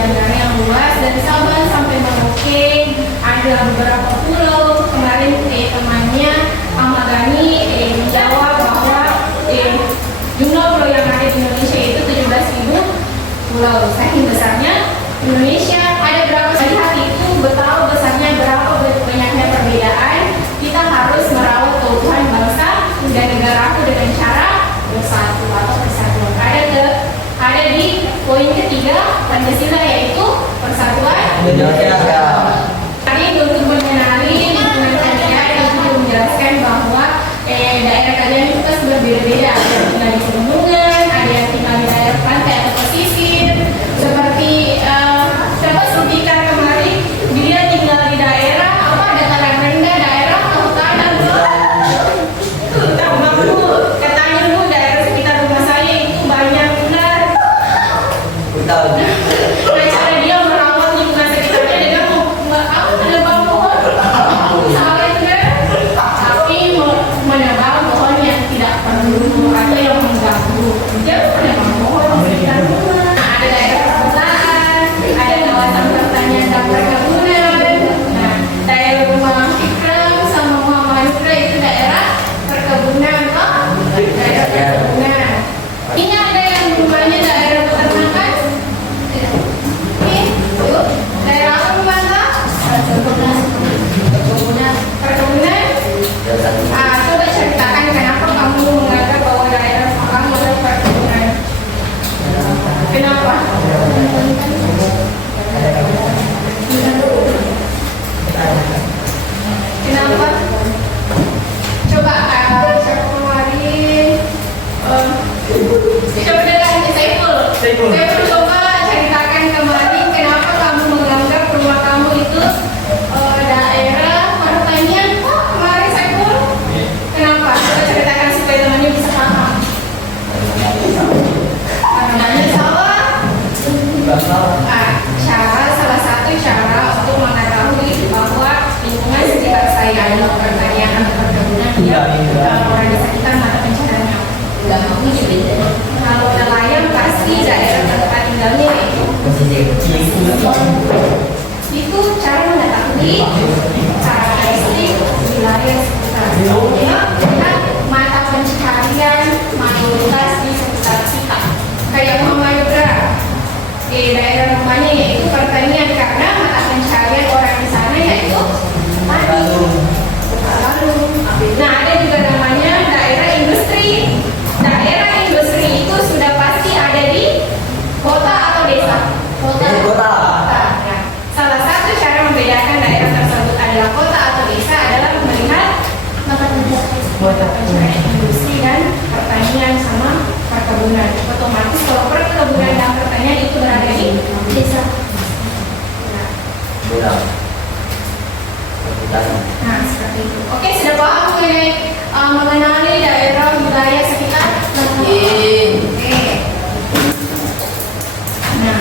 negara yang luas dari Sabang sampai Merauke, ada beberapa pulau. Kemarin temannya Ahmad Ghani menjawab bahwa jumlah pulau yang ada di Indonesia itu 17.000 pulau. Saking besarnya Indonesia, ada berapa lihat itu betapa besarnya, berapa banyaknya perbedaan. Kita harus merawat keutuhan bangsa dan negaraku dengan cara bersatu atau persatuan. Ada di poin ketiga Pancasila, yaitu persatuan Indonesia. Tadi untuk mengenali lingkungan kalian dan untuk menjelaskan bahwa daerah kalian itu kan berbeda-beda. Ada yang tinggal di pegunungan, ada yang tinggal di daerah pantai atau pesisir. Seperti siapa Sultika kemarin, dia tinggal di daerah dataran rendah, daerah kehutanan. Katanya Bu, daerah sekitar rumah saya itu banyak ular. Nah, cara dia merawat lingkungan sekitarnya dengan menebang pohon. Salah itu kan? Tapi menebang pohon yang tidak perlu atau yang mengganggu. Dia menebang pohon di sekitar rumah. Ada daerah perkotaan, ada kawasan pertanian dan perkebunan. Nah, daerah rumah Ikram sama Muhammad Nusra itu daerah perkebunan, daerah perkebunan. Ini ada yang rumahnya daerah peternakan. Daerah apa rumahnya? Perkebunan. Coba ceritakan kenapa kamu menganggap bahwa daerah kamu adalah perkebunan. Kenapa? Kenapa? Coba kemarin coba dengan Saiful coba ceritakan kemarin kenapa kamu menganggap rumah kamu itu daerah pertanian. Kemarin Saiful kenapa? Coba ceritakan supaya temannya bisa paham. Karena banyak sawah. Salah satu cara untuk mengetahui bahwa lingkungan sekitar saya adalah pertanian atau perkebunan, orang di sekitar mata pencahariannya. Kalau nelayan pasti daerah tempat tinggalnya itu cara mengetahui karakteristik wilayah sekitar. Lihat mata pencaharian mayoritas di sekitar kita. Kayak Muhammad Nusra, di daerah rumahnya yaitu pertanian karena mata pencaharian orang di sana yaitu padi. Nah, ada juga namanya daerah industri. Daerah industri itu sudah pasti ada di kota atau desa? Kota. Nah, salah satu cara membedakan daerah tersebut adalah kota atau desa adalah melihat mata pencaharian industri dan pertanian sama perkebunan. Otomatis kalau perkebunan dan pertanian itu berada di desa. Nah, seperti itu. Oke, sudah paham mengenali daerah wilayah sekitar? Oke. Nah,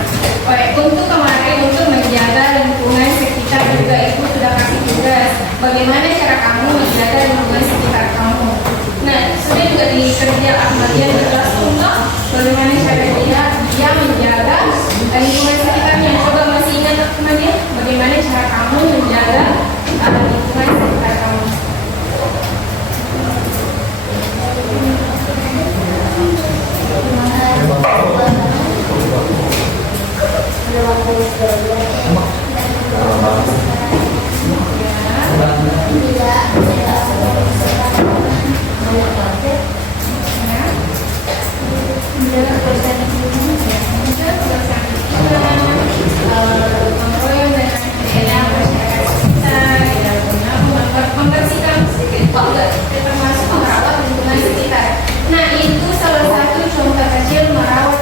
untuk kemarin untuk menjaga lingkungan sekitar juga itu sudah kasih tugas. Bagaimana cara kamu menjaga lingkungan sekitar kamu? Nah, sudah juga di kerja Ahmadiyah di kelas untuk bagaimana cara dia menjaga lingkungan sekitarnya. Coba masih ingat teman-teman, bagaimana cara kamu menjaga lingkungan sekitar kamu? Membersihkan termasuk merawat lingkungan sekitar. Nah, itu salah satu contoh kecil merawat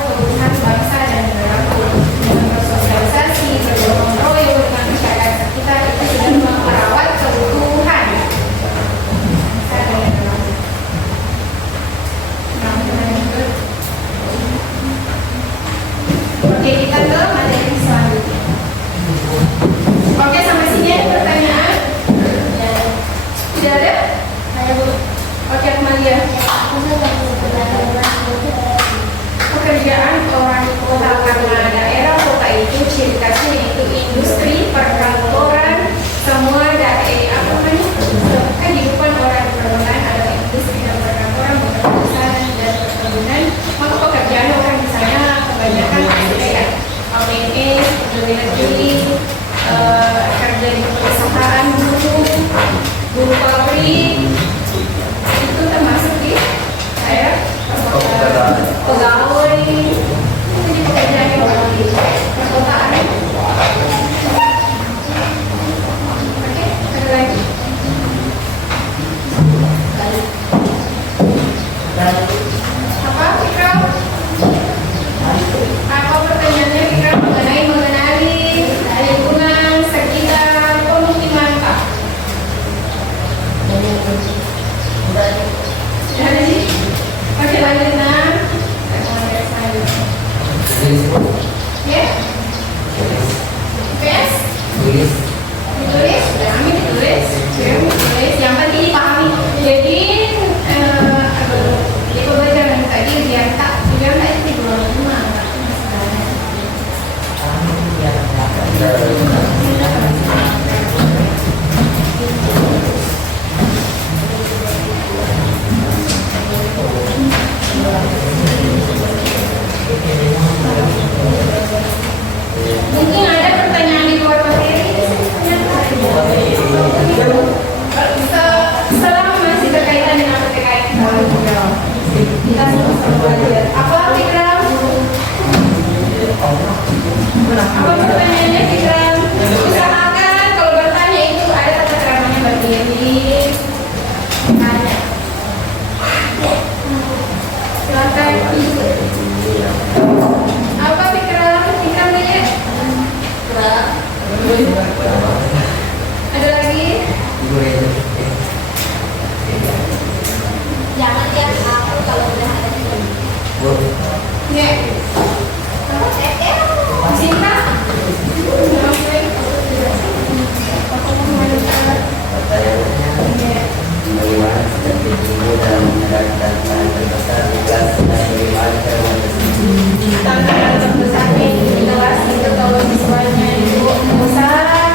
negeri, kerja di perusahaan guru pabrik, itu termasuk di saya pegawai, itu di pekerjaan yang di perkotaan. Oke, ada lagi? Apa, Fikram? Apa pertanyaannya, Fikram, mengenai lingkungan sekitar pemukiman Kak? Sudah ada sih? Oke, lanjut nah. Ya? PS? Ditulis? Ya, kami ditulis. Yang penting dipahami. Jadi, di pembelajaran tadi biar tak itu di bulan 5. Mungkin ada pertanyaan di luar materi. Selama masih berkaitan dengan PPKN kita sama-sama belajar. Apa Fikram? Apa pertanyaannya Fikram? Usahakan kalau bertanya itu ada tata keramanya berdiri. Tanya. Silakan. Apa Fikram? Fikram lihat. Ada lagi? Jangan lihat aku kalau udah ada ya. Cinta? Bagaimana seperti ibu dalam menjalankan peran terbesar di kelas dan bagaimana cara mempersiapkan Tantangan terbesarnya di kelas itu kalau siswanya itu bosan,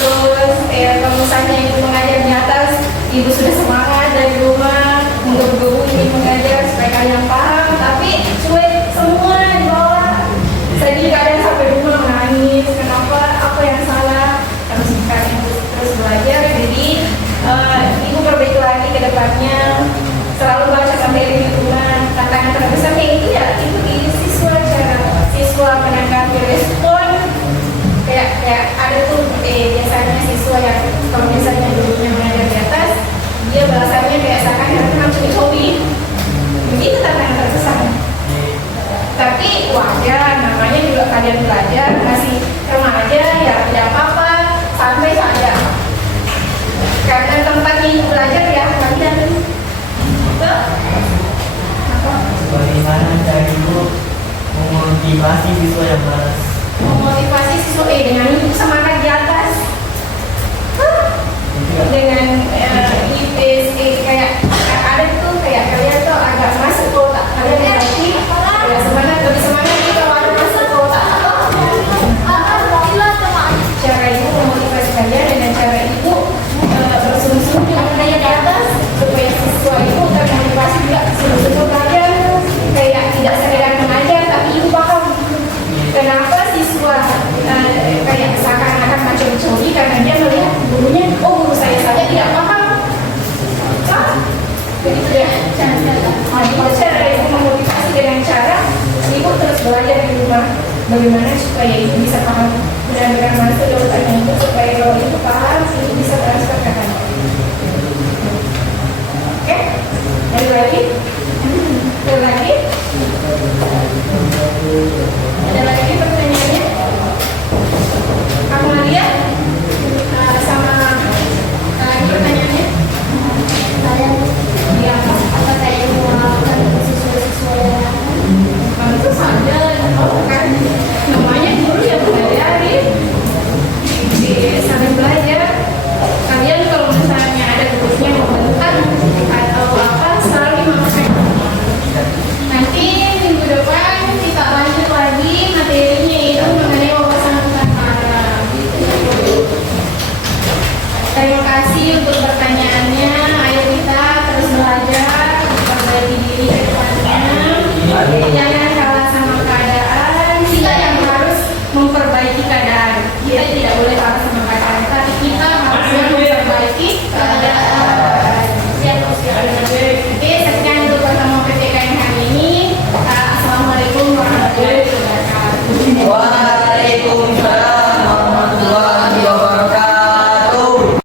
terus kalau misalnya ibu mengajar di atas, ibu sudah semangat dari rumah untuk ingin mengajar supaya kalian paham, tapi cuek semua di bawah. Saya di kadang sampai rumah menangis, kenapa, apa yang salah, harus kalian terus belajar. Jadi ibu perbaiki lagi ke depannya, selalu baca materi di rumah. Tantangan terbesarnya itu ya itu di siswa, cara siswa menanggapi respon. Kayak ada tuh biasanya siswa yang kalau misalnya dulunya mengajar di atas, dia bahasanya kayak seakan-akan macam hobi. Begitu tantangan terbesar. Tapi wajar, namanya juga kalian belajar, masih remaja ya tidak apa-apa, santai saja. Karena tempatnya ibu belajar ya kalian. Betul? Bagaimana cara ibu memotivasi siswa yang malas? Memotivasi siswa dengan ibu semangat di atas. Dengan kayak ada tuh kayak kalian tuh agak masuk kota, kalian berarti ya semangat, lebih semangat jika ada masuk kota. Cara ibu memotivasi kalian dengan cara ibu bersungguh-sungguh dengan di atas supaya siswa itu termotivasi juga sungguh-sungguh belajar, kayak tidak sekedar mengajar tapi ibu paham kenapa siswa kayak seakan-akan macam curi karena dia melihat gurunya, oh guru saya saja tidak paham. Begitu ya. Cara ibu memotivasi dengan cara ibu terus belajar di rumah bagaimana supaya ibu bisa paham benar-benar masuk ke otaknya ibu, supaya kalau ibu paham ibu bisa transfer ke anak. Oke? Ada lagi? Ada lagi?